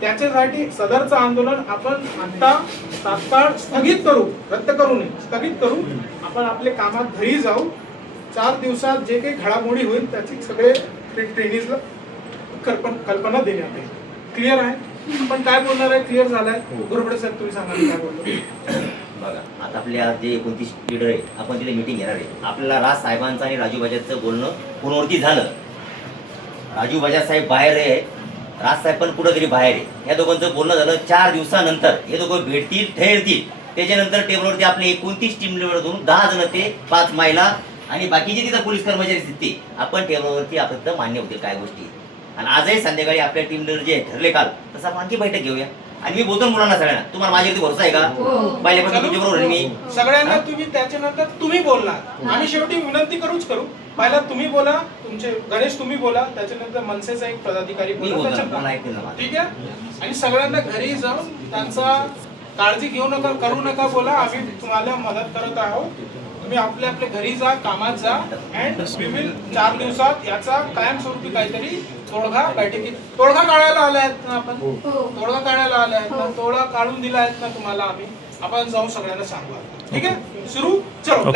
त्याच्यासाठी सदरचं आंदोलन आपण आता तात्काळ स्थगित करू, रद्द करू नये, स्थगित करू. आपण आपले कामात घरी जाऊ. 4 दिवसात जे काही घडामोडी होईल त्याची सगळे ट्रेनिजला कल्पना देण्यात येईल. क्लिअर आहे? आपण काय बोलणार आहे? क्लिअर झालाय? गुरुबडे साहेब तुम्ही सांगा काय बोलतो. बघा आता आपल्या जे 29 लीडर आहे आपण तिथे मीटिंग घेणार आहे. आपल्याला राज साहेबांचं आणि राजू बजाजचं बोलणं फोनवरती झालं. राजू बजाज साहेब बाहेर आहे, राज साहेब पण कुठंतरी बाहेर आहे. या दोघांचं बोलणं झालं. 4 दिवसानंतर हे दोघं भेटतील, ठेरतील. त्याच्यानंतर टेबलवरती आपले 29 टीम लीडर धरून 10 जण ते 5 महिला आणि बाकीचे तिथं पोलीस कर्मचारी असतील आपण टेबलवरती आपलं मान्य होतील काय गोष्टी. आणि आजही संध्याकाळी आपल्या टीम लीडर जे ठरले काल तसं आपण आणखी बैठक घेऊया. आणि मी बोलतो मुलांना सगळ्यांना, तुम्हाला माझ्यावरती भरोसा आहे का? पहिल्यापासून तुमच्या बरोबर मी सगळ्यांना तुम्ही त्याच्यानंतर तुम्ही बोलणार. आम्ही शेवटी विनंती करू. पहिला तुम्ही बोला, तुमचे गणेश तुम्ही बोला, त्याच्यानंतर मनसेचा एक पदाधिकारी बोला. ठीक आहे? आणि सगळ्यांना घरी जाऊन त्यांचा काळजी घेऊ नका, करू नका बोला. आम्ही तुम्हाला मदत करत आहोत. तुम्ही आपल्या घरी जा, कामात जा. अँड वी विल 4 दिवसात याचा कायमस्वरूपी काहीतरी तोडगा काढायला आले आहेत ना आपण. तोडगा काढायला आले आहेत ना, तोडगा काढून दिला आहेत ना तुम्हाला आम्ही. आपण जाऊन सगळ्यांना सांगू. ठीक आहे? सुरू चलो.